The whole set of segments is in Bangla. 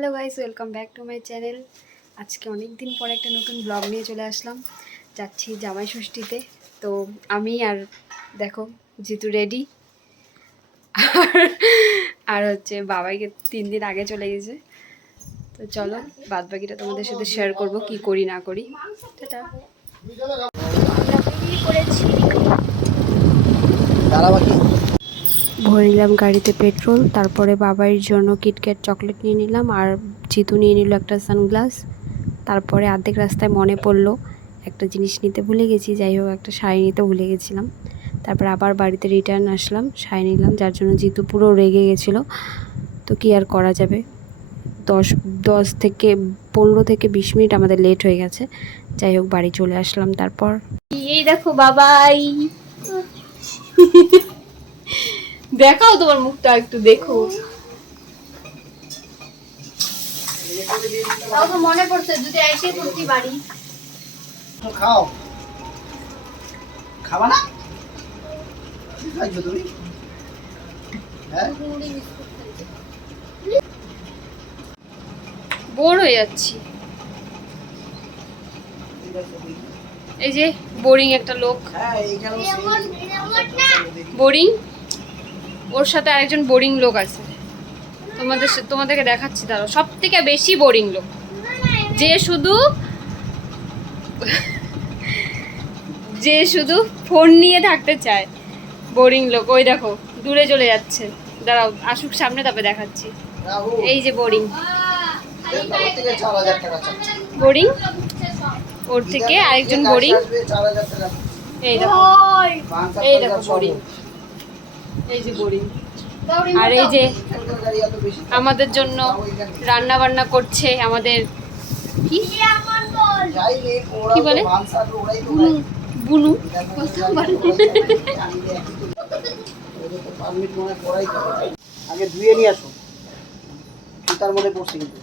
Hello guys, welcome back to my channel. আজকে অনেক দিন পর একটা নতুন ব্লগ নিয়ে চলে আসলাম। যাচ্ছি জামাই ষষ্ঠীতে। তো আমি আর দেখো জিতু রেডি, আর হচ্ছে বাবাইকে 3 দিন আগে চলে গেছে। তো চলো বাদ বাকিটা তোমাদের সাথে শেয়ার করব কি করি না করি। টাটা। ভরে নিলাম গাড়িতে পেট্রোল, তারপরে বাবাইয়ের জন্য কিটক্যাট চকলেট নিয়ে নিলাম, আর জিতু নিয়ে নিল একটা সানগ্লাস। তারপরে অর্ধেক রাস্তায় মনে পড়লো একটা জিনিস নিতে ভুলে গেছি, যাই হোক একটা শাড়ি নিতে ভুলে গেছিলাম। তারপর আবার বাড়িতে রিটার্ন আসলাম, শাড়ি নিলাম, যার জন্য জিতু পুরো রেগে গেছিলো। তো কি আর করা যাবে, 10 থেকে 15 থেকে 20 মিনিট আমাদের লেট হয়ে গেছে। যাই হোক বাড়ি চলে আসলাম। তারপর এই দেখো বাবাই, দেখাও তোমার মুখটা একটু দেখো। তাও তো মনে পড়ছে যদি আইসে করতে বাড়ি। খাও, খাবা না? কি খাইছো তুমি? হ্যাঁ, বোর হয়ে যাচ্ছি। এই যে বোরিং একটা লোক, বোরিং, ওর সাথে আরেকজন বোরিং লোক আছে। তোমাদেরকে দেখাচ্ছি, দাঁড়াও। সব থেকে বেশি বোরিং লোক, যে শুধু ফোন নিয়ে থাকতে চায়, বোরিং লোক। ওই দেখো দূরে চলে যাচ্ছে, দাঁড়াও আসুক সামনে তারপরে দেখাচ্ছি। এই যে বোরিং, বোরিং, ওর থেকে আরেকজন বোরিং। এই দেখো, এই দেখো বোরিং, এই যে বোরিং। আর এই যে আমাদের জন্য রান্না বান্না করছে আমাদের কি বলে বুনু। আগে ধুয়ে নিয়ে আসো, তার মনে পড়ছে কিন্তু।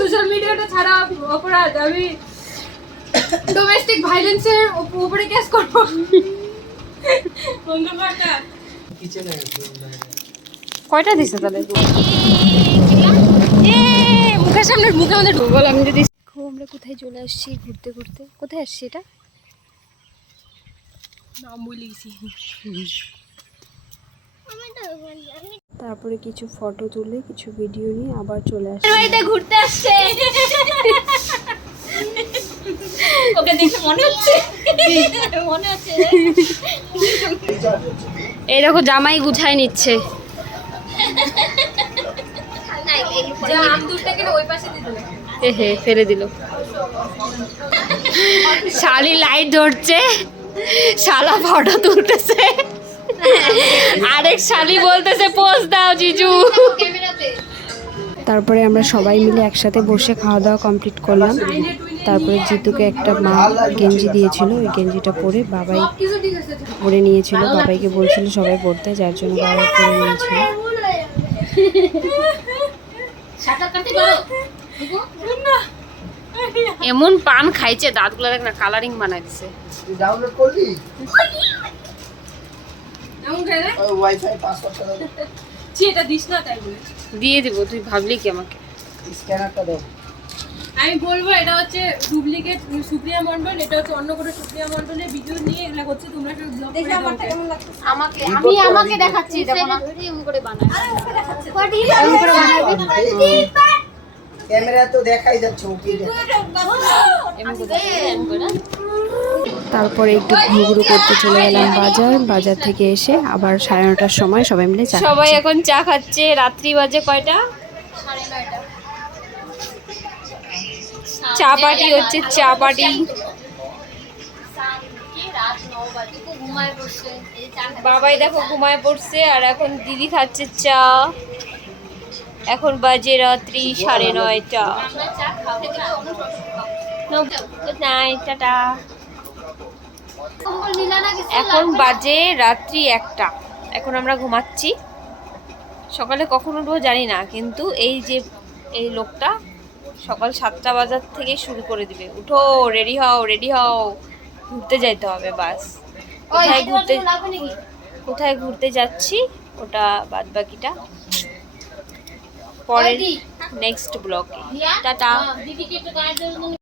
সোশ্যাল মিডিয়াটা ছাড়া অপরাধ, আমি ডোমেস্টিক ভায়োলেন্সের উপরে কেস করব। কয়টা দিছে তাহলে? মুখের সামনে, মুখে আমাদের ঢুকল। আমি যদি আমরা কোথায় চলে আসছি ঘুরতে ঘুরতে। কোথায় আসছি এটা? নাম ভুলে গেছি। তারপরে কিছু ফটো তুলে কিছু ভিডিও নিয়ে আবার চলে আসছি। বাড়িতে ঘুরতে আসছে, ওকে দেখে মনে হচ্ছে এই দেখো জামাই গুছাই নিচ্ছে। হে ফেলে দিল। শালি লাইট ধরছে, শালা ফটো তুলতেছে, আরেক শালি বলতেছে পোজ দাও জিজু। তারপরে আমরা সবাই মিলে একসাথে বসে খাওয়া দাওয়া কমপ্লিট করলাম। তারপরে জিতুকে একটা মা গেঞ্জি দিয়েছিল, ওই গেঞ্জিটা পরে বাবাই পরে নিয়েছিল। বাবাইকে বলছিল সবাই পড়তে, যার জন্য বাবাই পরে নিয়েছিল। এমন পান খাইছে, দাঁতগুলো দেখ না, কালারিং বানাই দিছে। ডাউনলোড করলি? ওয়াইফাই পাসওয়ার্ডটা দাও। এটা দিস না তাই বলে দিয়ে দিব। তুই ভাবলি কি আমাকে? স্ক্যানারটা দাও। আমি বলবো এটা হচ্ছে ডুপ্লিকেট সুপ্রিয়া মণ্ডল, এটা হচ্ছে অন্য কোনো সুপ্রিয়া মণ্ডলের ভিডিও নিয়ে এগুলা করছে। তোমরা একটু ব্লগ করে দাও। আমারটা কেমন লাগছে? আমাকে দেখাচ্ছি, দেখো না এমন করে বানায়। আরে ওকে দেখাচ্ছে এমন করে বানাবে। ক্যামেরা তো দেখাই যাচ্ছে, ওকে তারপরে একটু ঘুরঘুরু করতে চলে গেলাম বাজার থেকে এসে আবার 9:30টার সময় সবাই মিলে চা। সবাই এখন চা খাচ্ছে। রাত্রি বাজে কয়টা? 9:30। চা পার্টি হচ্ছে, চা পার্টি। বাবাই দেখো ঘুমায় পড়ছে, আর এখন দিদি খাচ্ছে চা। এখন বাজে রাত্রি 9:30। Good night, tata. এখন বাজে রাত্রি 1টা, এখন আমরা ঘুমাচ্ছি। সকালে কখন উঠবো জানি না, কিন্তু এই লোকটা সকাল 7টা বাজার থেকে শুরু করে দিবে, উঠো রেডি হও রেডি হও, ঘুরতে যাইতে হবে। বাস কোথায় ঘুরতে যাচ্ছি ওটা বাদ বাকিটা পরের নেক্সট ব্লগে। টাটা।